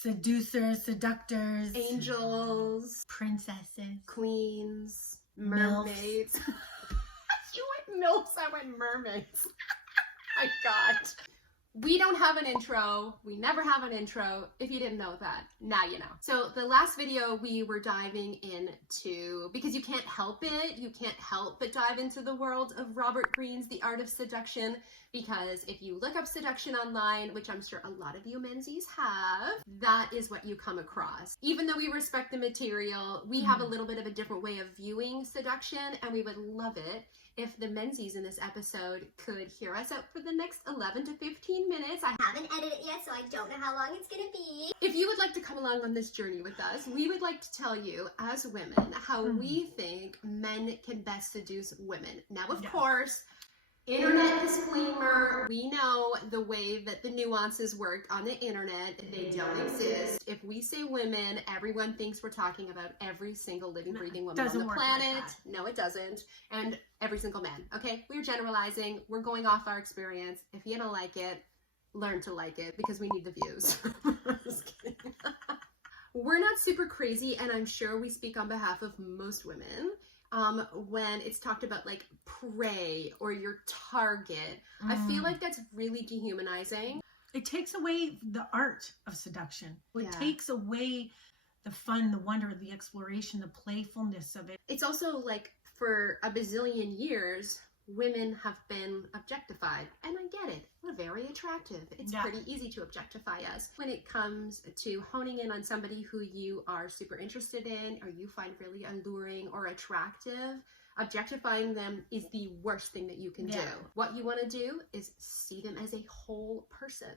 seducers, seductors, angels, princesses, queens, MILFs. mermaids. You went MILFs, I went mermaids. My God. We don't have an intro. We never have an intro. If you didn't know that, now you know. So the last video we were diving into, because you can't help it, you can't help but dive into the world of Robert Greene's The Art of Seduction, because if you look up seduction online, which I'm sure a lot of you menzies have, that is what you come across. Even though we respect the material, we have a little bit of a different way of viewing seduction, and we would love it if the menzies in this episode could hear us out for the next 11 to 15 minutes. I haven't edited it yet, so I don't know how long it's gonna be. If you would like to come along on this journey with us, we would like to tell you as women how we think men can best seduce women. Now, of course, internet disclaimer, we know the way that the nuances work on the internet. They don't exist. If we say women, everyone thinks we're talking about every single living, breathing woman on the planet. Like no, it doesn't. And every single man, okay? We're generalizing. We're going off our experience. If you don't like it, learn to like it, because we need the views. Just kidding. We're not super crazy, and I'm sure we speak on behalf of most women. When it's talked about like prey or your target, I feel like that's really dehumanizing. It takes away the art of seduction. It takes away the fun, the wonder, the exploration, the playfulness of it. It's also like for a bazillion years, women have been objectified, and I get it. We're very attractive. It's pretty easy to objectify us. When it comes to honing in on somebody who you are super interested in or you find really alluring or attractive, objectifying them is the worst thing that you can do. What you want to do is see them as a whole person.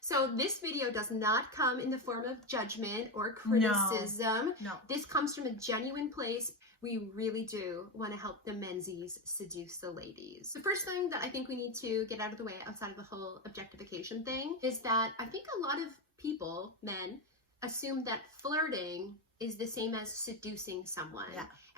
So this video does not come in the form of judgment or criticism. No. This comes from a genuine place. We really do want to help the menzies seduce the ladies. The first thing that I think we need to get out of the way outside of the whole objectification thing is that I think a lot of people, men, assume that flirting is the same as seducing someone.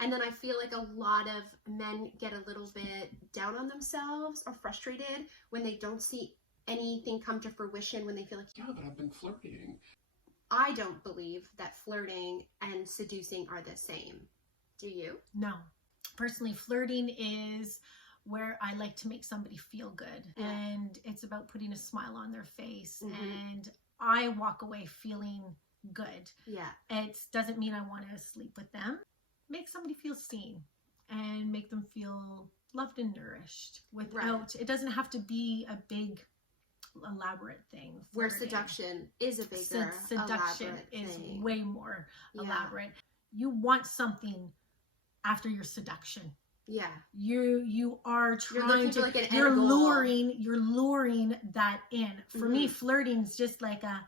And then I feel like a lot of men get a little bit down on themselves or frustrated when they don't see anything come to fruition, when they feel like, yeah, but I've been flirting. I don't believe that flirting and seducing are the same. Do you? No. Personally, flirting is where I like to make somebody feel good. And it's about putting a smile on their face. And I walk away feeling good. It doesn't mean I want to sleep with them. Make somebody feel seen and make them feel loved and nourished without, it doesn't have to be a big elaborate thing. Where seduction is a bigger seduction is thing. Way more elaborate. You want something after your seduction. You are trying to like you're luring that in. For me, flirting is just like a,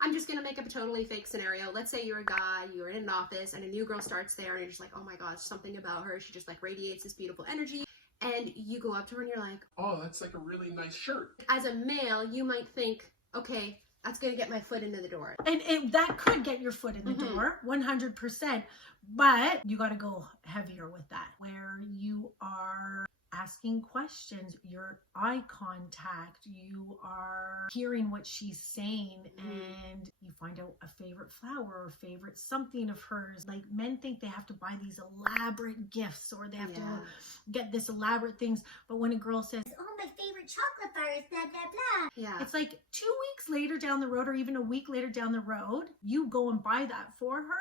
I'm just gonna make up a totally fake scenario. Let's say you're a guy, you're in an office, and a new girl starts there, and you're just like, oh my gosh, something about her. She just like radiates this beautiful energy. And you go up to her and you're like, oh, that's like a really nice shirt. As a male, you might think, okay, that's gonna get my foot into the door. And that could get your foot in the door, 100%. But you got to go heavier with that, where you are asking questions, your eye contact, you are hearing what she's saying, and you find out a favorite flower or favorite something of hers. Like, men think they have to buy these elaborate gifts or they have to get this elaborate things, but when a girl says, oh, my favorite chocolate bars, blah blah blah, it's like 2 weeks later down the road, or even a week later down the road, you go and buy that for her.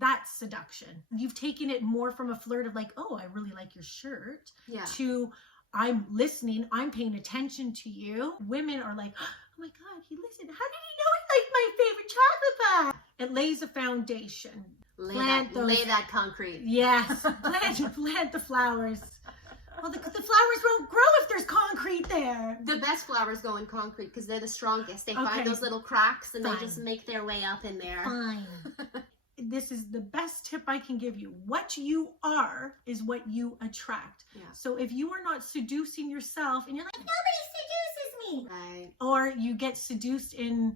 That's seduction. You've taken it more from a flirt of like, oh, I really like your shirt, to I'm listening, I'm paying attention to you. Women are like, oh my God, he listened. How did he know I like my favorite chocolate bar? It lays a foundation. Lay that concrete. Yes, plant the flowers. Well, the flowers won't grow if there's concrete there. The best flowers go in concrete because they're the strongest. They find those little cracks and they just make their way up in there. Fine. This is the best tip I can give you. What you are is what you attract. So if you are not seducing yourself and you're like, nobody seduces me. Right. Or you get seduced in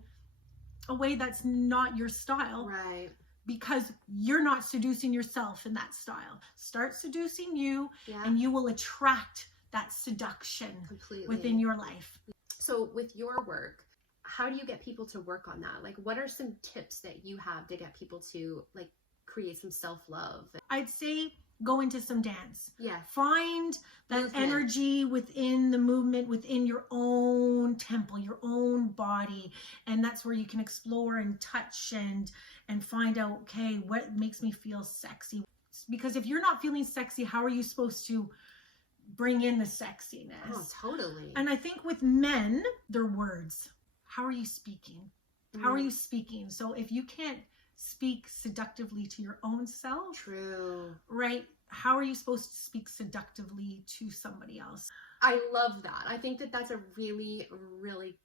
a way that's not your style. Right. Because you're not seducing yourself in that style. Start seducing you and you will attract that seduction completely within your life. So with your work, how do you get people to work on that? Like, what are some tips that you have to get people to like create some self-love? I'd say go into some dance. Yeah. Find that Movement. energy within the movement, within your own temple, your own body. And that's where you can explore and touch and find out, okay, what makes me feel sexy? Because if you're not feeling sexy, how are you supposed to bring in the sexiness? Oh, totally. And I think with men, their words. How are you speaking? How are you speaking? So if you can't speak seductively to your own self, True. right? How are you supposed to speak seductively to somebody else? I love that. I think that that's a really, really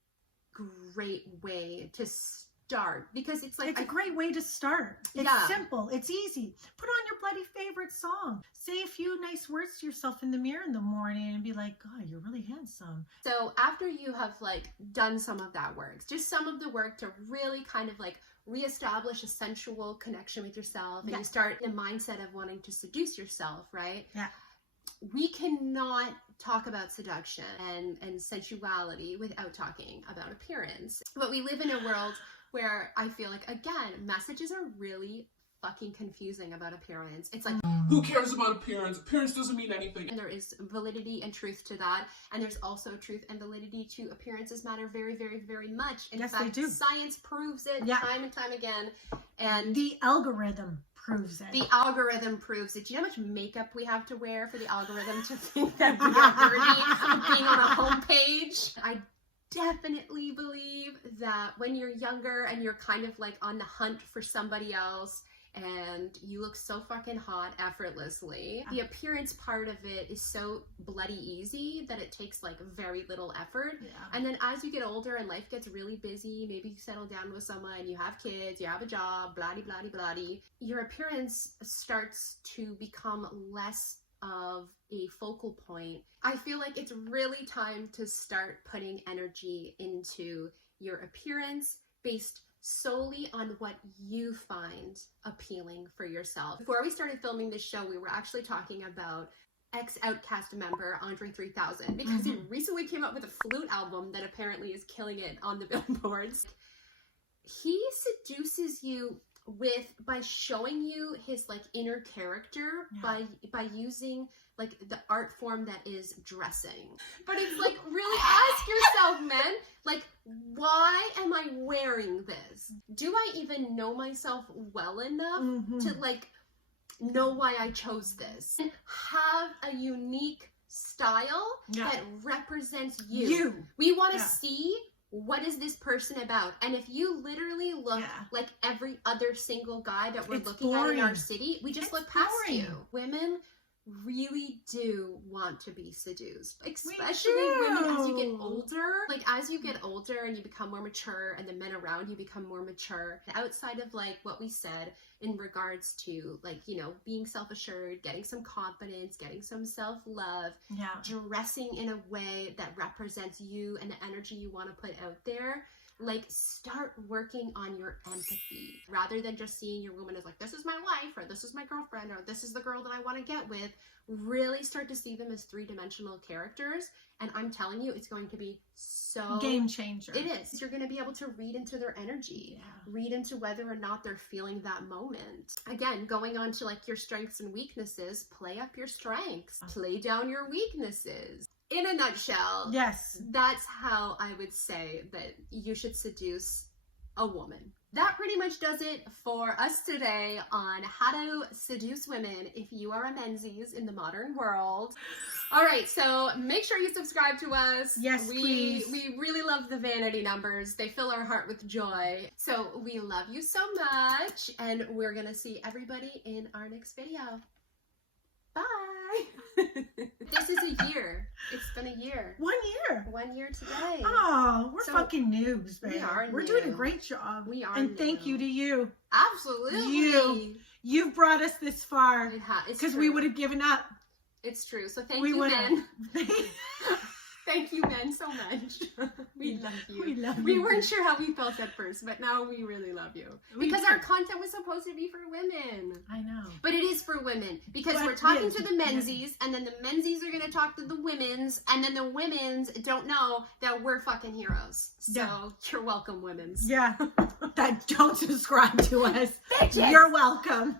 great way to start, because it's like It's a great way to start. It's Yeah. simple. It's easy. Put on your bloody favorite song. Say a few nice words to yourself in the mirror in the morning and be like, God, you're really handsome. So after you have like done some of that work, just some of the work to really kind of like reestablish a sensual connection with yourself, and Yeah. you start the mindset of wanting to seduce yourself, right? Yeah. We cannot talk about seduction and sensuality without talking about appearance. But we live in a world where I feel like, again, messages are really fucking confusing about appearance. It's like, Who cares about appearance? Appearance doesn't mean anything. and there is validity and truth to that, and there's also truth and validity to appearances matter very, very, very much. In Yes, fact, they do. science proves it Yeah. time and time again, and The algorithm proves it. the algorithm proves it. Do you know how much makeup we have to wear for the algorithm to think that we are worthy being on a homepage? I definitely believe that when you're younger and you're kind of like on the hunt for somebody else, and you look so fucking hot effortlessly, the appearance part of it is so bloody easy that it takes like very little effort. Yeah. And then as you get older and life gets really busy, maybe you settle down with someone, you have kids, you have a job, blah, blah, blah, blah, your appearance starts to become less of a focal point. I feel like it's really time to start putting energy into your appearance based solely on what you find appealing for yourself. Before we started filming this show, we were actually talking about ex-Outcast member Andre 3000, because he recently came out with a flute album that apparently is killing it on the billboards. He seduces you by showing you his like inner character, by using like the art form that is dressing. But it's like, really ask yourself, men, like, why am I wearing this? Do I even know myself well enough to like know why I chose this? And have a unique style that represents you. We want to see, what is this person about? And if you literally look like every other single guy that we're looking at in our city, we just look past you. Women really do want to be seduced, especially women as you get older. Like as you get older and you become more mature, and the men around you become more mature, outside of like what we said in regards to like, you know, being self-assured, getting some confidence, getting some self-love, dressing in a way that represents you and the energy you want to put out there. Like, start working on your empathy rather than just seeing your woman as like, this is my wife, or this is my girlfriend, or this is the girl that I want to get with. Really start to see them as three-dimensional characters, and I'm telling you, it's going to be so game changer. It is. You're going to be able to read into their energy, read into whether or not they're feeling that moment. Again, going on to like your strengths and weaknesses, play up your strengths, play down your weaknesses. In a nutshell, that's how I would say that you should seduce a woman. That pretty much does it for us today on how to seduce women if you are a menzies in the modern world. All right, so make sure you subscribe to us. Yes, please. We really love the vanity numbers. They fill our heart with joy. So we love you so much, and we're gonna see everybody in our next video. Bye. This is a year. It's been a year. 1 year. 1 year today. Oh, we're fucking noobs, man. We're new. doing a great job. We are. And thank you to you. Absolutely. You've brought us this far. It's because true. we would have given up. It's true. So thank you, Ben. Thank you, men, so much. We love you. We love We you. weren't sure how we felt at first, but now we really love you. We Because do. our content was supposed to be for women. I know. But it is for women. Because But we're talking yes, to the mensies, and then the mensies are going to talk to the women's, and then the women's don't know that we're fucking heroes. So Yeah. you're welcome, women's. Yeah. That don't subscribe to us. Bitches. You're welcome.